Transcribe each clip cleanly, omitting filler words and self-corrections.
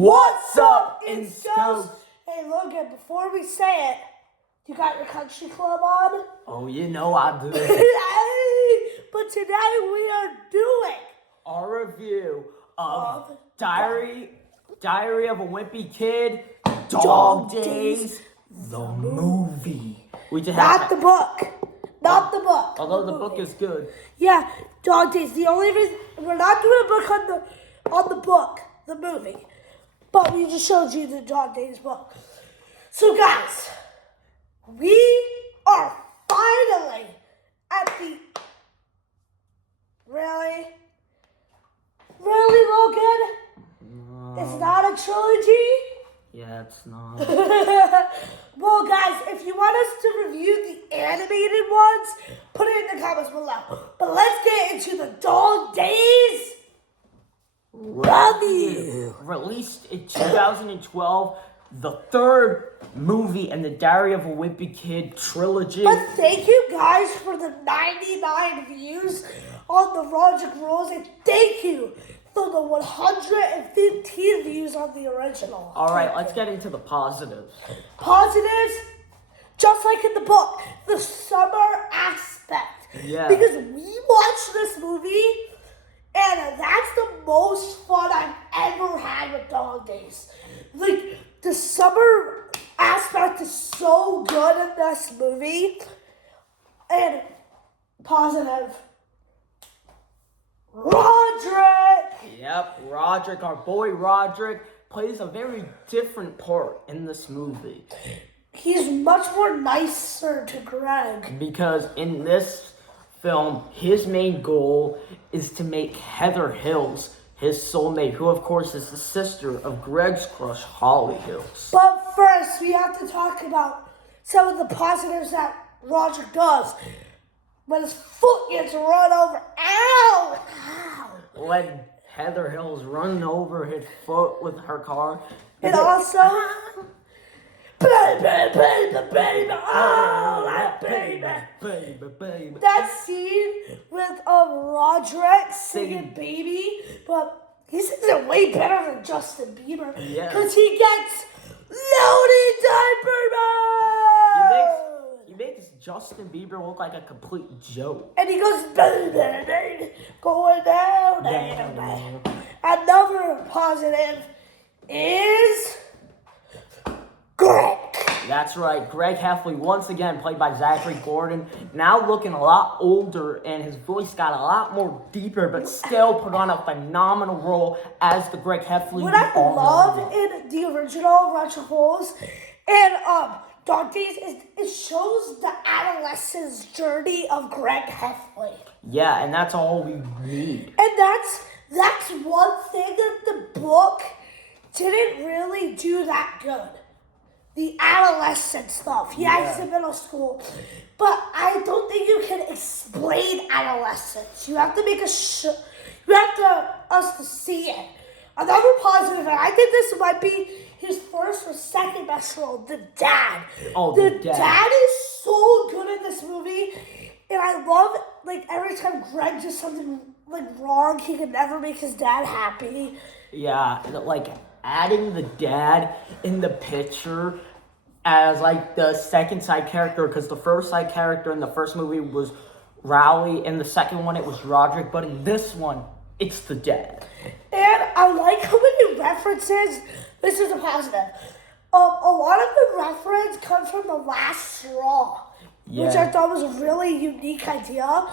What's up, Instos? Hey, Logan, before we say it, you got your country club on? Oh, you know I do. But today we are doing our review of Diary of a Wimpy Kid, Dog Days, the movie. We just Not the book. Not the book. Although the book is good. Yeah, Dog Days. The only reason we're not doing a book on the book, the movie. But we just showed you the Dog Days book. So guys, we are finally at the... Really, Logan? No. It's not a trilogy? Yeah, it's not. Well, guys, if you want us to review the animated ones, put it in the comments below. But let's get into the Dog Days review. Released in 2012, the third movie in the Diary of a Wimpy Kid trilogy. But thank you guys for the 99 views on the Logic Rules, and thank you for the 115 views on the original. All right, let's get into the positives. Positives, just like in the book, the summer aspect. Yeah. Because we watched this movie, and that's the most fun I've ever had with Dog Days. Like, the summer aspect is so good in this movie. And positive, Roderick! Yep, Roderick, our boy Roderick, plays a very different part in this movie. He's much more nicer to Greg. Because in this film, his main goal is to make Heather Hills his soulmate, who of course is the sister of Greg's crush, Holly Hills. But first, we have to talk about some of the positives that Roderick does. When his foot gets run over, ow! When Heather Hills run over his foot with her car. And also, baby, oh, that baby. That scene with Roderick singing Baby, but he sings it way better than Justin Bieber. Yeah. Because he gets loaded diaper mode! He makes Justin Bieber look like a complete joke. And he goes, baby, going down. Another positive is Greg. That's right. Greg Heffley, once again played by Zachary Gordon, now looking a lot older, and his voice got a lot more deeper, but still put on a phenomenal role as the Greg Heffley. What I love in the original Roger Holes and Dog Days is it shows the adolescence journey of Greg Heffley. Yeah, and that's all we need. And that's one thing that the book didn't really do that good. The adolescent stuff. Yeah, it's in middle school. But I don't think you can explain adolescence. You have to make you have to us to see it. Another positive, and I think this might be his first or second best role, the dad. Oh, the dad is so good in this movie. And I love, like, every time Greg does something, like, wrong, he can never make his dad happy. Yeah, like, adding the dad in the picture as, like, the second side character, because the first side character in the first movie was Rowley, and the second one it was Roderick, but in this one, it's the dad. And I like how many references, this is a positive, a lot of the reference comes from The Last Straw, which I thought was a really unique idea.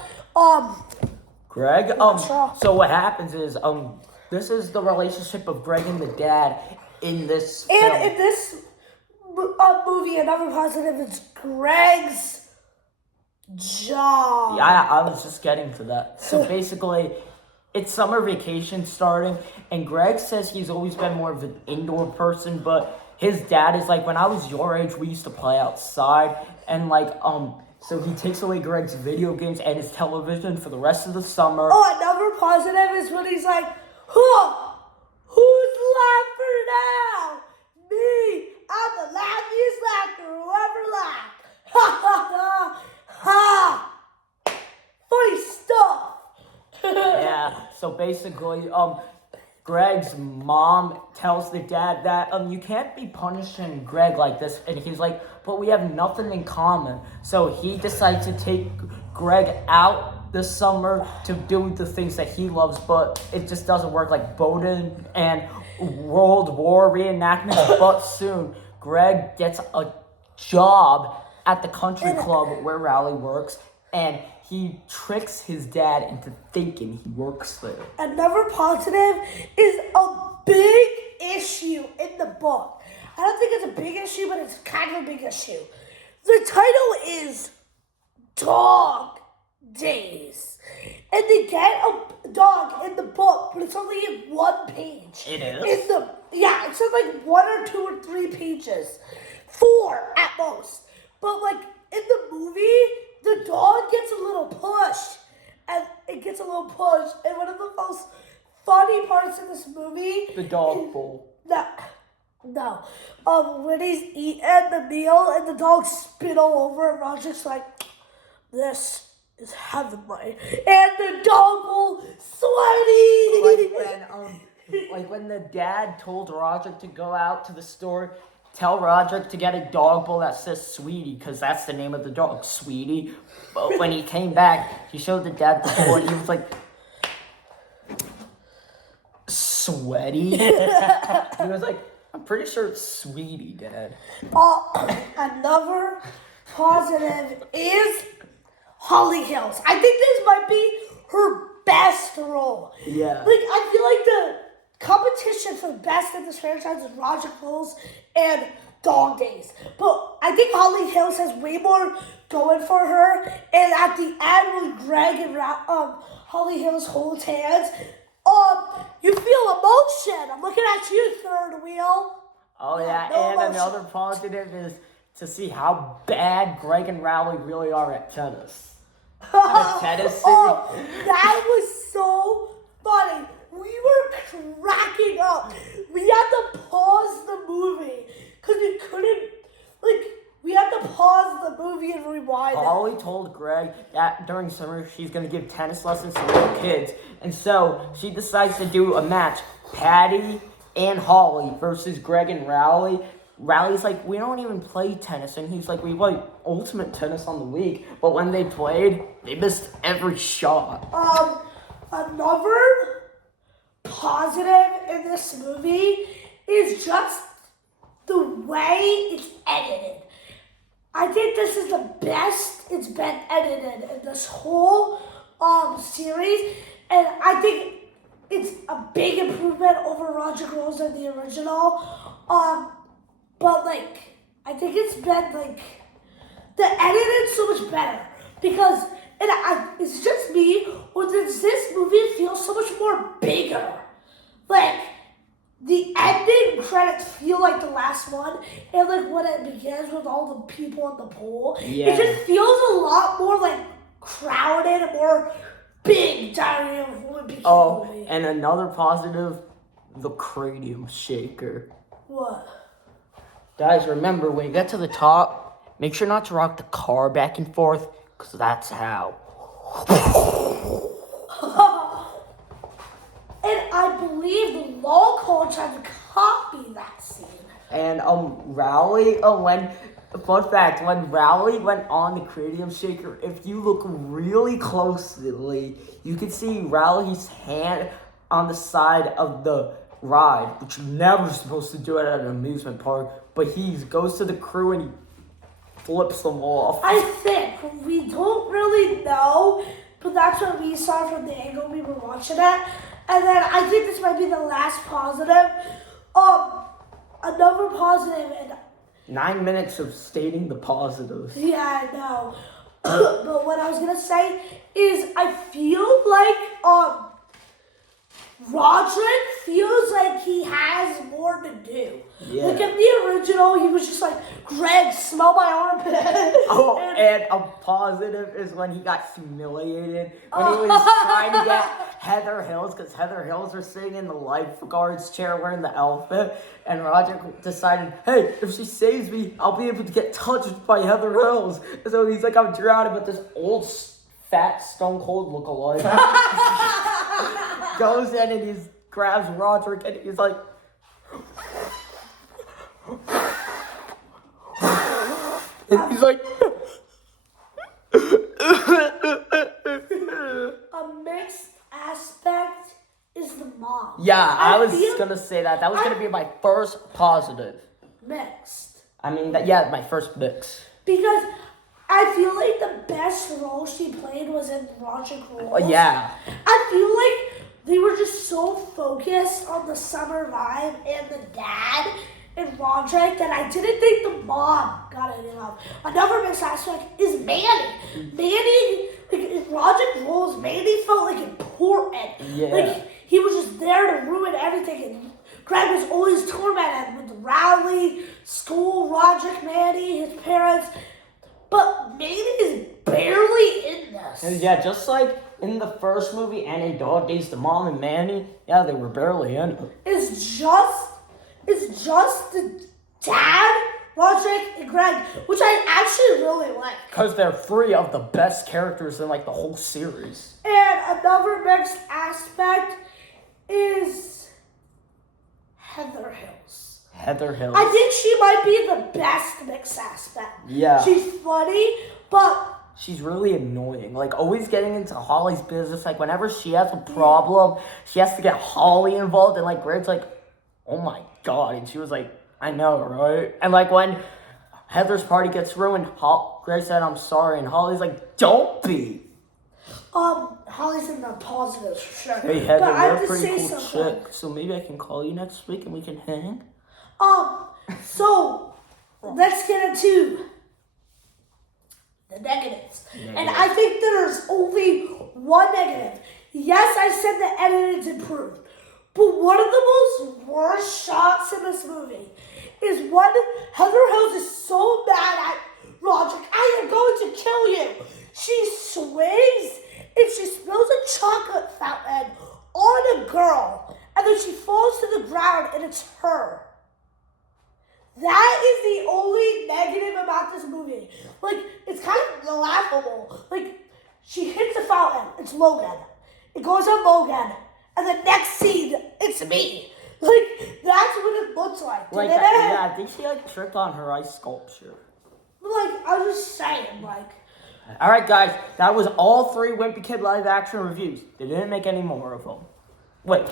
Greg, so what happens is, this is the relationship of Greg and the dad in this film. And in this movie, another positive is Greg's job. Yeah, I was just getting to that. So basically, it's summer vacation starting, and Greg says he's always been more of an indoor person, but his dad is like, when I was your age, we used to play outside, and like, so he takes away Greg's video games and his television for the rest of the summer. Oh, another positive is when he's like, huh, who's laughing now? Me, I'm the laughingest laughter who ever laughed. Ha ha ha ha. Funny stuff. Yeah, so basically, Greg's mom tells the dad that you can't be punishing Greg like this, and he's like, but we have nothing in common. So he decides to take Greg out this summer to do the things that he loves, but it just doesn't work, like boating and World War reenactments. But soon Greg gets a job at the country club where Rowley works, and he tricks his dad into thinking he works there. Another positive is a big issue in the book. I don't think it's a big issue, but it's kind of a big issue. The title is Dog Days. And they get a dog in the book, but it's only in one page. It is? It's in like 1 or 2 or 3 pages. 4 at most. But like in the movie, the dog gets a little pushed. And it gets a little pushed. And one of the most funny parts in this movie... The dog bowl. No. When he's eating the meal and the dog spit all over and Roger's like, this is heavenly. And the dog will sweaty. Like when the dad told Roger to go out to the store, tell Roger to get a dog bowl that says Sweetie, because that's the name of the dog, Sweetie. But when he came back, he showed the dad the bowl and he was like, sweaty? He was like, I'm pretty sure it's Sweetie, Dad. Another positive is Holly Hills. I think this might be her best role. Yeah. Like, I feel like the competition for the best in this franchise is Roger Close and Dog Days. But I think Holly Hills has way more going for her. And at the end, when Greg and Holly Hills hold hands, you feel emotion. I'm looking at you, third wheel. Oh, yeah, No and emotion. another positive is to see how bad Greg and Rowley really are at tennis. At Tennessee. Oh, that was so funny. We were cracking up. We had to pause the movie because we couldn't, we had to pause the movie and rewind it. Holly told Greg that during summer she's going to give tennis lessons to little kids. And so she decides to do a match, Patty and Holly versus Greg and Rowley. Rowley's like, we don't even play tennis. And he's like, we play ultimate tennis on the week. But when they played, they missed every shot. Another positive in this movie is just the way it's edited. I think this is the best it's been edited in this whole series, and I think it's a big improvement over Roger Rose and the original. But I think it's been the editing's so much better because it's just me, or does this movie feel so much more bigger? The ending credits feel like the last one, and when it begins with all the people in the pool, Yeah. it just feels a lot more crowded and more big Diary of a Wimpy movie. And another positive, the cranium shaker. What? Guys, remember, when you get to the top, make sure not to rock the car back and forth, because that's how. And I believe the law coach tried to copy that scene. And Rowley, fun fact, when Rowley went on the cranium shaker, if you look really closely, you can see Rowley's hand on the side of the ride, which you're never supposed to do it at an amusement park, but he goes to the crew and he flips them off. I think we don't really know, but that's what we saw from the angle we were watching it. And then I think this might be the last positive. Another positive, and 9 minutes of stating the positives. yeah, I know. But what I was gonna say is I feel like Roderick feels like he has more to do. Yeah. Like in the original, he was just like, Greg, smell my armpit. And a positive is when he got humiliated when he was trying to get Heather Hills, because Heather Hills was sitting in the lifeguard's chair wearing the outfit, and Roger decided, hey, if she saves me, I'll be able to get touched by Heather Hills. And so he's like, I'm drowning, but this old fat Stone Cold lookalike goes in and he grabs Roderick and he's like, And he's like, A mixed aspect is the mom. yeah, I was feel gonna say that. That was gonna be my first positive. mixed. I mean, yeah, my first mix. Because I feel like the best role she played was in Logic Rules. Yeah. I feel like they were just so focused on the summer vibe and the dad and Roderick that I didn't think the mom got enough. Another mixed aspect is Manny. Manny, like in Logic Rules, Manny felt like important. Yeah. Like he was just there to ruin everything. And Greg was always tormented with Rowley, school, Roderick, Manny, his parents. But Manny is barely in this. And yeah, just like in the first movie, Annie Dog Days, the mom and Manny, yeah, they were barely in it. It's just the dad, Roderick, and Greg, which I actually really like. Because they're three of the best characters in like the whole series. And another mixed aspect is Heather Hills. Heather Hills. I think she might be the best mixed aspect. Yeah. She's funny, but She's really annoying. Like, always getting into Holly's business. Like, whenever she has a problem, she has to get Holly involved. And, like, Greg's like, oh, my God. And she was like, I know, right? And, like, when Heather's party gets ruined, Greg said, I'm sorry. And Holly's like, don't be. Holly's in the positives for sure. Hey, Heather, but I you're have a to pretty say cool something. chick. So maybe I can call you next week and we can hang. So let's get into the negatives. And I think there's only one negative. Yes, I said the editing's improved. But one of the most worst shots in this movie is when Heather Hills is so mad at Roderick. I am going to kill you. She swings and she spills a chocolate fountain on a girl. And then she falls to the ground and it's her. That is the only negative about this movie. Like, it's kind of laughable. Like, she hits a fountain. It's Logan. It goes on Logan. And the next scene, it's me. Like, that's what it looks like. Like, yeah, I think she, like, tripped on her ice sculpture. Like, I was just saying, like. All right, guys, that was all 3 Wimpy Kid live-action reviews. They didn't make any more of them. Wait,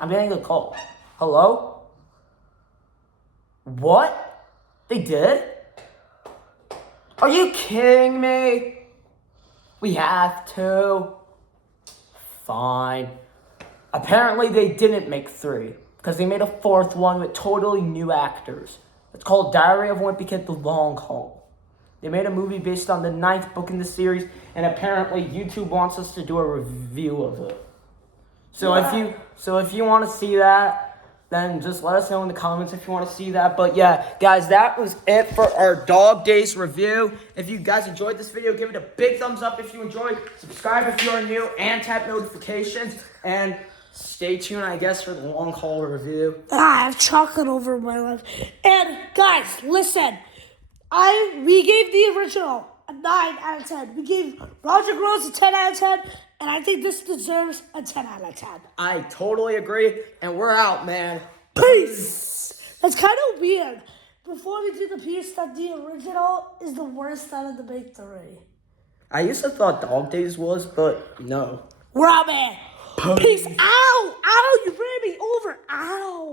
I'm getting a call. Hello? What? They did? Are you kidding me? We have to. Fine. Apparently they didn't make 3, because they made a 4th one with totally new actors. It's called Diary of Wimpy Kid: The Long Haul. They made a movie based on the 9th book in the series, and apparently YouTube wants us to do a review of it. So if you want to see that, then just let us know in the comments if you want to see that. But yeah, guys, that was it for our Dog Days review. If you guys enjoyed this video, give it a big thumbs up if you enjoyed. Subscribe if you are new, and tap notifications. And stay tuned, I guess, for the long haul review. I have chocolate over my lip. And guys, listen. We gave the original a 9 out of 10. We gave Roger Rose a 10 out of 10. And I think this deserves a 10 out of 10. I totally agree. And we're out, man. Peace. That's kind of weird. Before we do the piece, that the original is the worst out of the big 3. I used to thought Dog Days was, but no. We're out, man. Peace. Ow! Ow! You ran me over. Ow!